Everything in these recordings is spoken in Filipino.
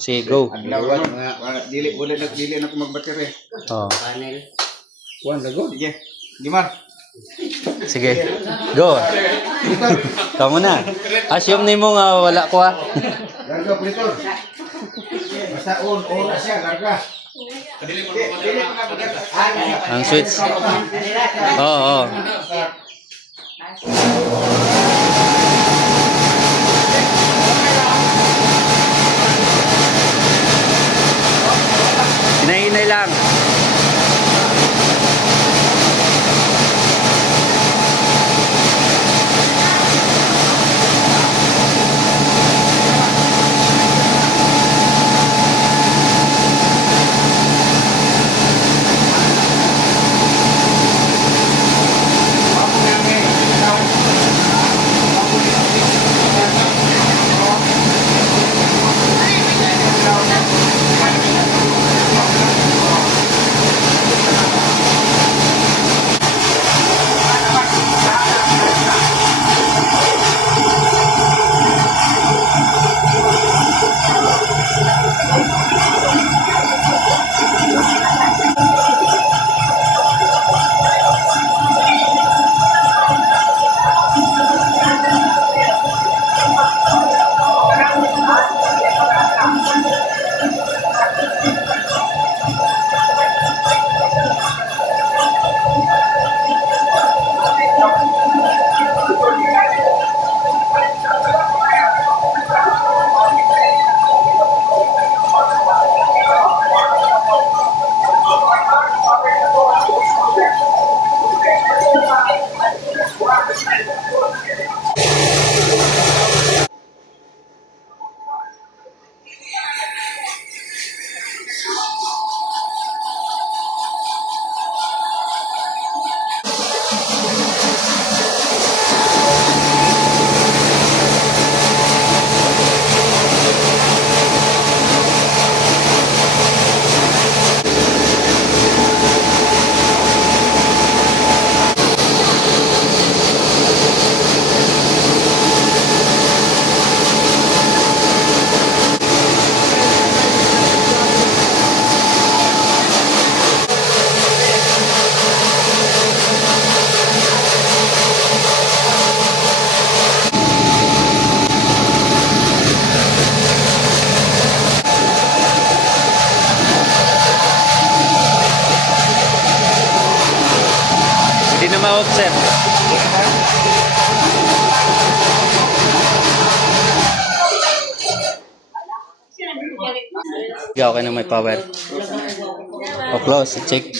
Sige, go. Adlawan dili na ko magbattery. Oh. Panel. Kuan lago. Sige. Gimar. Sige. Go. Kamu na. Assume nimo nga wala ko ah. Larga pulito. Basta on na siya, larga. Dili ko na maganda. Ang switch. Oo. Hinay-hinay lang. Hindi na ma-offset. Okay na may power. Oh, close. I-check.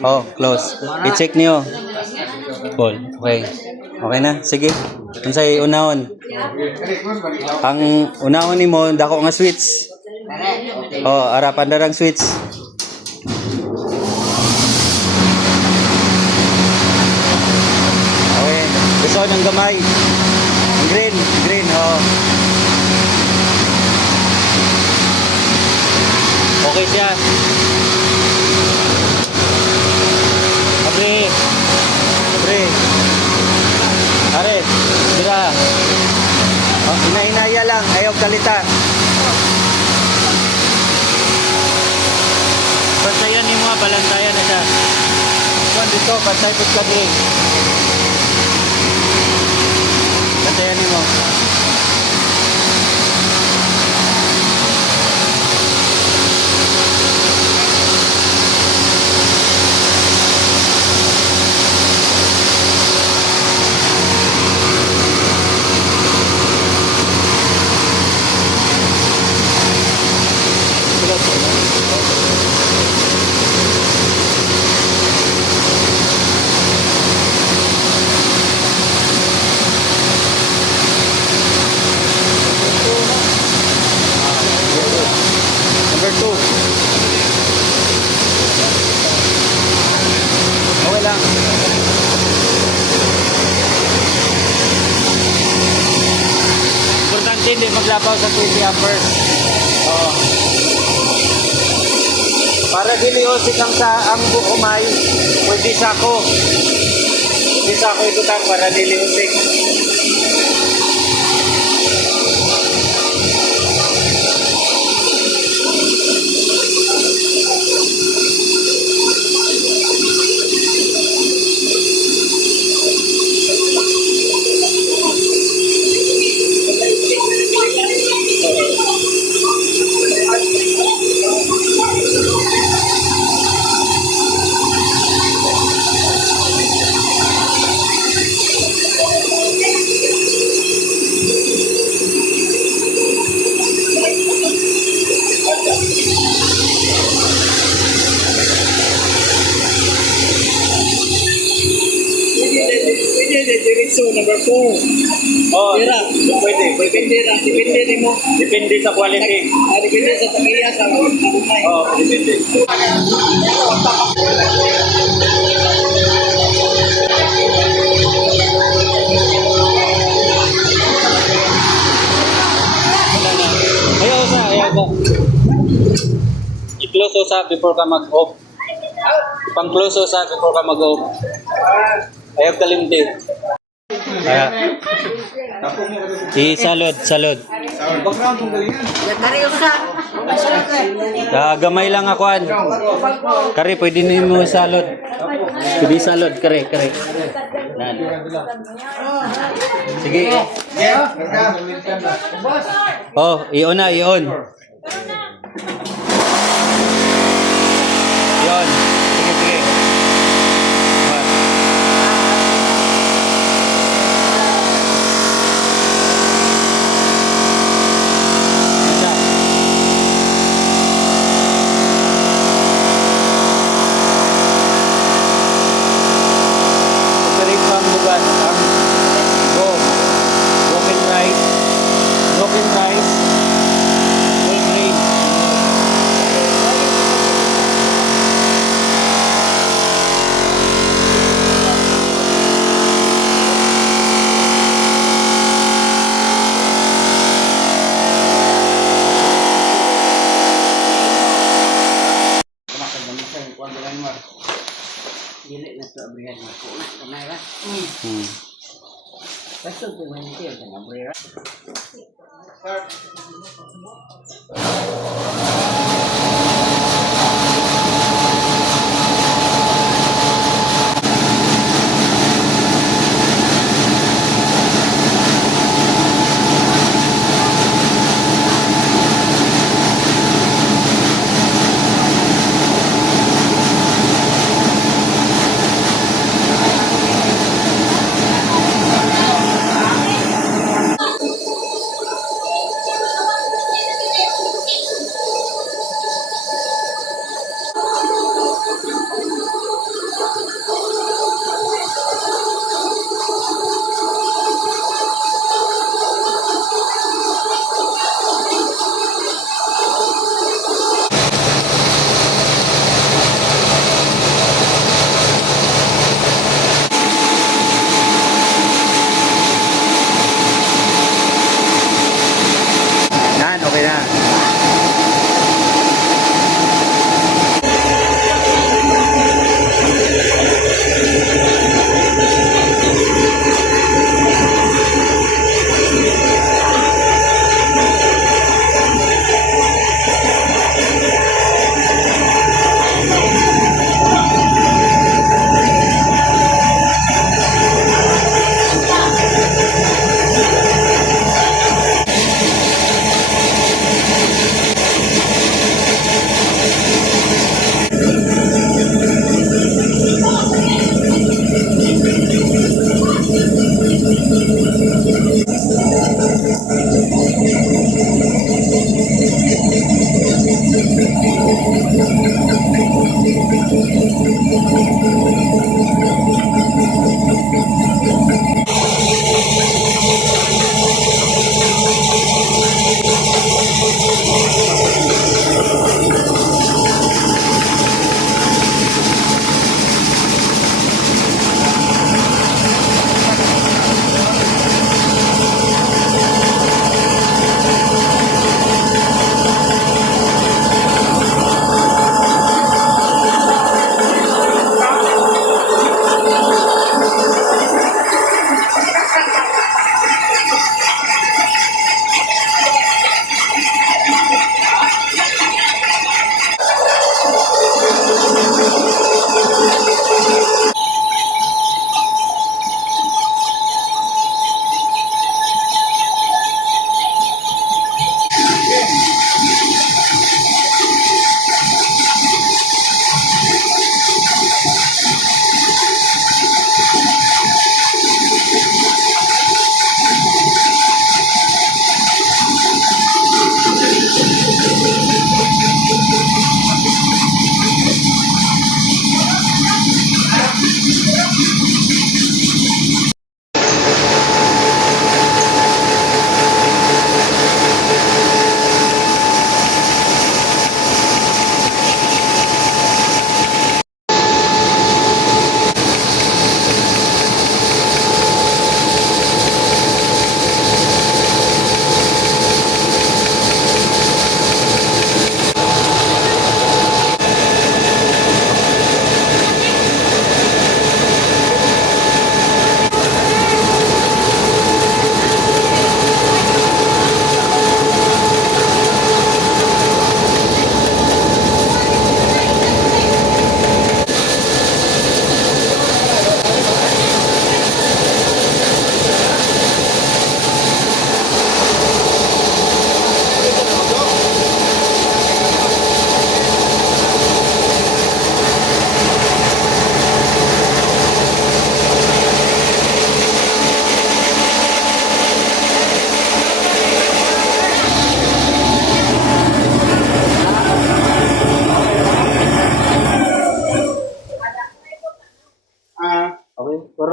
Oh, close. I-check niyo. Full. Okay. Okay na. Sige. Unsay unahon? Ang unahon nimo dako nga switch. Oh, ara pandarang switch. Okay. Gusto ng gamay. Green, green. Oh. Okay siya. Abre. Abre. Are, dira. Oh, ina-inaya lang, ayaw kalita. Bantayan ni mo, balantayan na siya. Kuan dito, bantay pud ka diri. Bantayan ni mo. Number 2. Okay lang. Importante hindi maglabaw sa 20 amperes. Oo. Para dili usik ang sa ang bukumay, pwede sako. Pwede sako ikutan para dili usik. Oh, pwede. Depende mo. Depende sa quality. Depende sa tagiya sa kamay. Oh, depende. Ayaw sa. I-close sa before ka mag-off. Pang-close sa before ka mag-off. Ayaw kalimti. Kaya, salod. Background mong galingan. Gamay lang ako an. Kare, pwede na mo salod. Pwede salod, kare. Yan. Sige. Yeah, larga. Oh, iyon na. Iyon. Sige. What? Isa. Operate pa ang bugan. Go. Broken rice. Whole grain. Dili na to abrihan mo. Kamay ra. Hmm. Basta ko man ito yung abrihan.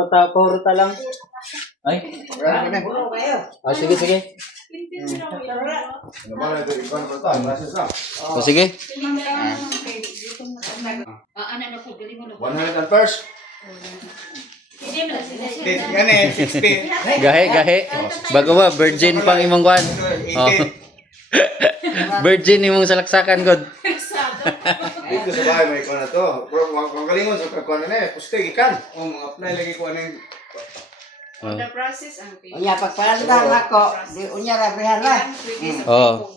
Pauruta lang. Ay? Sige, sige. Ano ba na ito? Ikaw na ito. Gracias na. O, sige. 100 first. Yan eh, 60. Gahe, gahe. Bago ba, virgin pang imong kwan. Oh. Virgin imong salaksakan, God. Dito sa bahay may ikaw na to. Pero mga kalingon sa kagkuhan na eh. Pustig, ikan. O, mga apply lagi ko ano yung... Oh. The process ang Unya pagpalandan ako, di unya ra brihan ra. Oh.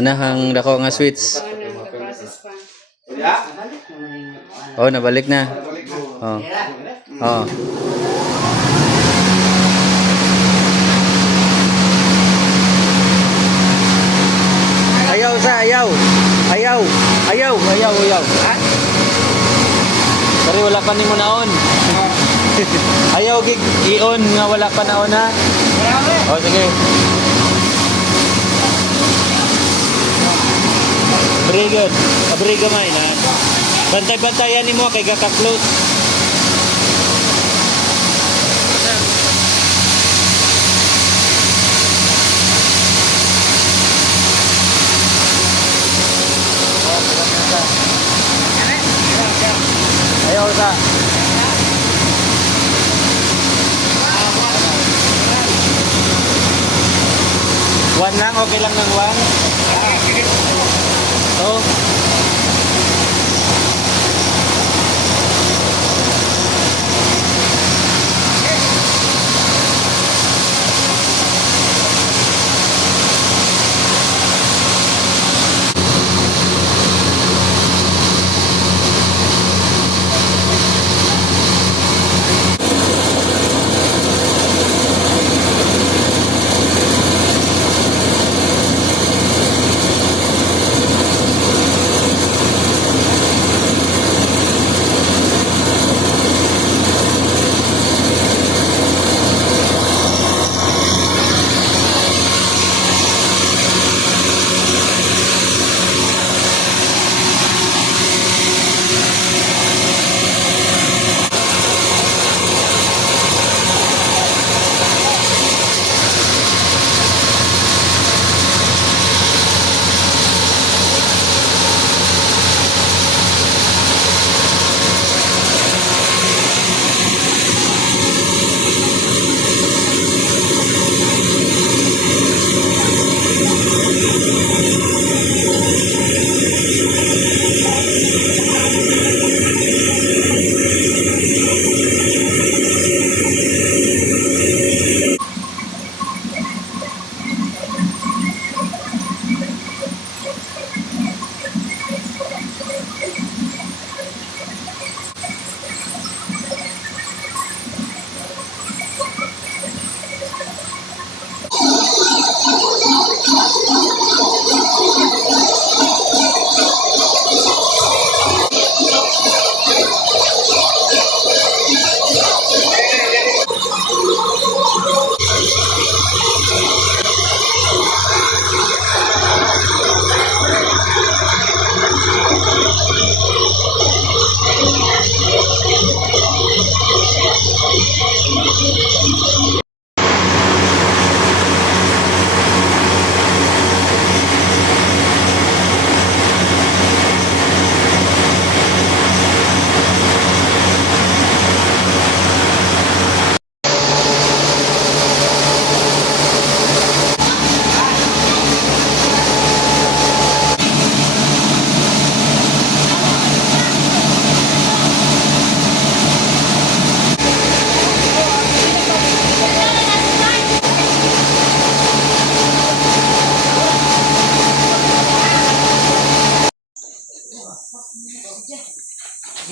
Unahang dako nga sweets. The process pa. Ya? Oh, nabalik na. Balik ko. Oh. Oh. Ayaw sa ayaw. Ayaw. Ayaw, ayaw, ayaw. Sorry, wala pa ni mo naon. Ayaw gig ion nga wala pa naon ha. Oh, sige. Very good. Abri gamay na. Bantay-bantayan nimo kay gaka-close. Ayaw sa. One lang, okay lang ng one. Oh.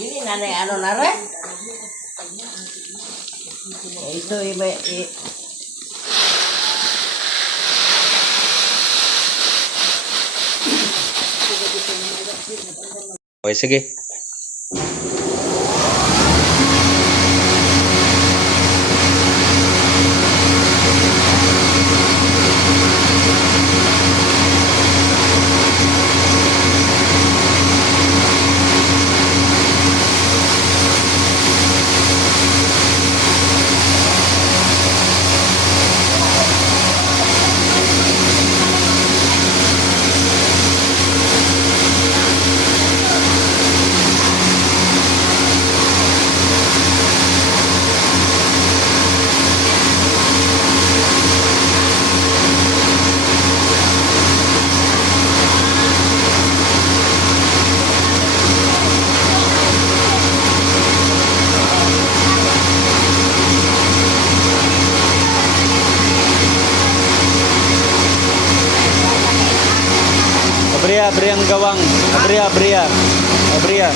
Dili na na ano na ra. Ito iba Okay, sige. Abria, abria ang gawang. Abria, abria. Abria.